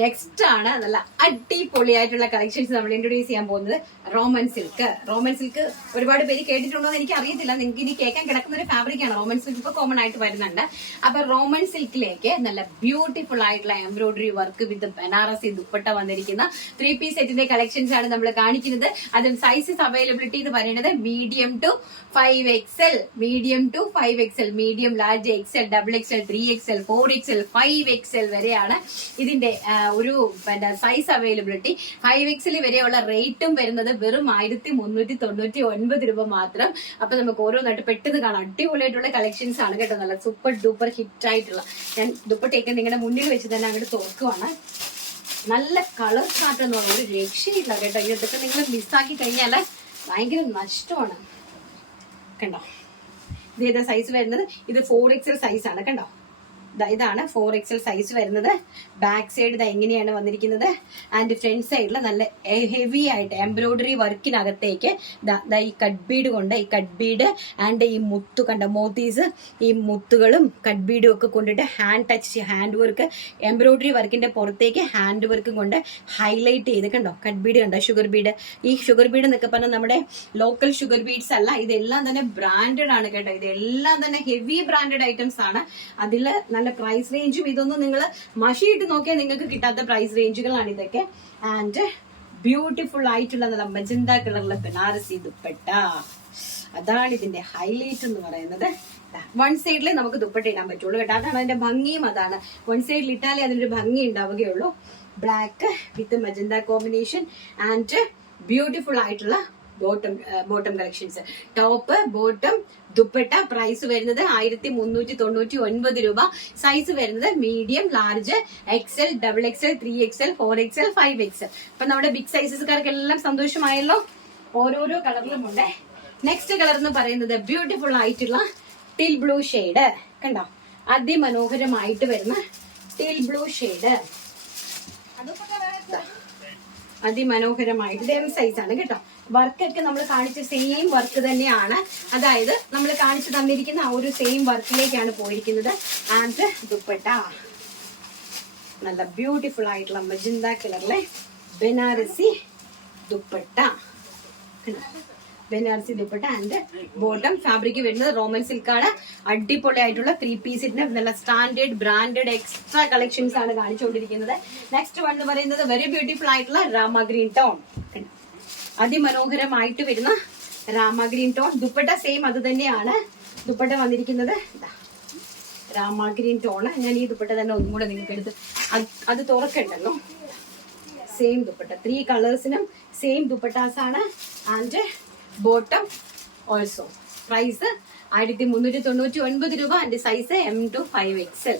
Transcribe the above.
Next ആണ് നല്ല അടിപൊളിയായിട്ടുള്ള കളക്ഷൻസ് നമ്മൾ ഇൻട്രൊഡ്യൂസ് ചെയ്യാൻ പോകുന്നത് റോമൻ സിൽക്ക്. റോമൻ സിൽക്ക് ഒരുപാട് പേര് കേട്ടിട്ടുണ്ടോ എന്ന് എനിക്ക് അറിയത്തില്ല. നിങ്ങൾക്ക് ഇനി കേൾക്കാൻ കിടക്കുന്ന ഒരു ഫാബ്രിക് ആണ്. റോമൻ സിൽക്ക് ഇപ്പൊ കോമൺ ആയിട്ട് വരുന്നുണ്ട്. അപ്പൊ റോമൻ സിൽക്കിലേക്ക് നല്ല ബ്യൂട്ടിഫുൾ ആയിട്ടുള്ള embroidery work with Banarasi dupatta വന്നിരിക്കുന്ന 3 പീസ് സെറ്റിന്റെ കളക്ഷൻസ് ആണ് നമ്മൾ കാണിക്കുന്നത്. അതും സൈസസ് അവൈലബിലിറ്റി എന്ന് പറയുന്നത് medium to 5XL, medium to 5XL, medium, large, XL, XXL, 3XL, 4XL, 5XL വരെയാണ് ഇതിന്റെ ഒരു സൈസ് അവൈലബിലിറ്റി. 5XL വരെയുള്ള റേറ്റും വരുന്നത് വെറും 1399 രൂപ മാത്രം. അപ്പൊ നമുക്ക് ഓരോന്നായിട്ട് പെട്ടെന്ന് കാണാം. അടിപൊളിയായിട്ടുള്ള കളക്ഷൻസ് ആണ് കേട്ടോ. നല്ല സൂപ്പർ ഡൂപ്പർ ഹിറ്റ് ആയിട്ടുള്ള. ഞാൻ ദുപ്പട്ടയൊക്കെ നിങ്ങളുടെ മുന്നിൽ വെച്ച് തന്നെ അങ്ങോട്ട് തുറക്കുവാണ്. നല്ല കളർ ചാർട്ട് എന്ന് പറഞ്ഞ ഒരു രക്ഷയില്ല കേട്ടോ. ഇതൊക്കെ നിങ്ങൾ മിസ്സാക്കി കഴിഞ്ഞാൽ ഭയങ്കര നഷ്ടമാണ്. കണ്ടോ, ഇതേതാ സൈസ് വരുന്നത്? ഇത് 4XL സൈസ് ആണ്. കണ്ടോ, ഇതാണ് 4XL സൈസ് വരുന്നത്. ബാക്ക് സൈഡ് ഇത് എങ്ങനെയാണ് വന്നിരിക്കുന്നത്. ആൻഡ് ഫ്രണ്ട് സൈഡിൽ നല്ല ഹെവി ആയിട്ട് എംബ്രോയിഡറി വർക്കിനകത്തേക്ക് ഈ കട്ട് ബീഡ് കൊണ്ട്, ഈ കട്ട് ബീഡ് ആൻഡ് ഈ മുത്തു കണ്ട മോത്തീസ്, ഈ മുത്തുകളും കട്ട് ബീഡും ഒക്കെ കൊണ്ടിട്ട് hand touch, hand work, embroidery വർക്കിന്റെ പുറത്തേക്ക് ഹാൻഡ് വർക്കും കൊണ്ട് ഹൈലൈറ്റ് ചെയ്ത് കണ്ടോ. കട്ട് ബീഡ് കണ്ടോ, ഷുഗർ ബീഡ്. ഈ ഷുഗർ ബീഡ് എന്നൊക്കെ പറഞ്ഞാൽ നമ്മുടെ ലോക്കൽ ഷുഗർ ബീഡ്സ് അല്ല. ഇതെല്ലാം തന്നെ ബ്രാൻഡഡ് ആണ് കേട്ടോ. ഇതെല്ലാം തന്നെ ഹെവി ബ്രാൻഡഡ് ഐറ്റംസ് ആണ്. അതിൽ നല്ല പ്രൈസ് റേഞ്ചും ഇതൊന്നും നിങ്ങൾ മഷിയിട്ട് നോക്കിയാൽ നിങ്ങൾക്ക് കിട്ടാത്ത പ്രൈസ് റേഞ്ചുകളാണ് ഇതൊക്കെ. ആൻഡ് ബ്യൂട്ടിഫുൾ ആയിട്ടുള്ള നല്ല മജന്ത കളറിലെ ബനാറസി ദുപ്പട്ട, അതാണ് ഇതിന്റെ ഹൈലൈറ്റ് എന്ന് പറയുന്നത്. വൺ സൈഡിലേ നമുക്ക് ദുപ്പട്ട ഇടാൻ പറ്റുള്ളൂ കേട്ടോ. അതാണ് അതിന്റെ ഭംഗിയും. അതാണ് വൺ സൈഡിൽ ഇട്ടാലേ അതിനൊരു ഭംഗി ഉണ്ടാവുകയുള്ളൂ. Black with magenta combination and beautiful ആയിട്ടുള്ള bottom collections. Top, bottom, dupatta. Price വരുന്നത് 1399 രൂപ. സൈസ് വരുന്നത് medium, large, XL, XXL, 3XL, 4XL, 5XL. അപ്പൊ നമ്മുടെ ബിഗ് സൈസസ്കാർക്കെല്ലാം സന്തോഷമായല്ലോ. ഓരോരോ കളറിലുമുണ്ട്. നെക്സ്റ്റ് കളർ എന്ന് പറയുന്നത് ബ്യൂട്ടിഫുൾ ആയിട്ടുള്ള ടീൽ ബ്ലൂ ഷെയ്ഡ്. കണ്ടോ, അതിമനോഹരമായിട്ട് വരുന്ന ടീൽ ബ്ലൂ ഷെയ്ഡ്. അതിമനോഹരമായിട്ട് ഇതേ സൈസ് ആണ് കേട്ടോ. വർക്കൊക്കെ നമ്മൾ കാണിച്ച സെയിം വർക്ക് തന്നെയാണ്. അതായത് നമ്മൾ കാണിച്ചു തന്നിരിക്കുന്ന ആ ഒരു സെയിം വർക്കിലേക്കാണ് പോയിരിക്കുന്നത്. ആൻഡ് ദുപ്പട്ട നല്ല ബ്യൂട്ടിഫുൾ ആയിട്ടുള്ള മജന്ത കളറിലെ Banarasi dupatta. Banarasi dupatta and bottom. Fabric വരുന്നത് റോമൻ സിൽക്ക് ആണ്. അടിപൊളി ആയിട്ടുള്ള 3 പീസിന്റെ നല്ല സ്റ്റാൻഡേർഡ് ബ്രാൻഡഡ് എക്സ്ട്രാ കളക്ഷൻസ് ആണ് കാണിച്ചുകൊണ്ടിരിക്കുന്നത്. നെക്സ്റ്റ് വൺ എന്ന് പറയുന്നത് വെരി ബ്യൂട്ടിഫുൾ ആയിട്ടുള്ള രാമ ഗ്രീൻ ടോൺ. അതിമനോഹരമായിട്ട് വരുന്ന Rama green tone. Dupatta same അത് തന്നെയാണ്. ദുപ്പട്ട വന്നിരിക്കുന്നത് രാമ ഗ്രീൻ ടോണ്. ഞാൻ ഈ ദുപ്പട്ട തന്നെ ഒന്നും കൂടെ നിങ്ങൾക്ക് എടുത്ത് അത് തുറക്കണ്ടല്ലോ. സെയിം ദുപ്പട്ട, 3 കളേഴ്സിനും സെയിം ദുപ്പട്ടാസ് ആണ്. And bottom also. പ്രൈസ് 1399 രൂപ. And size M to 5XL.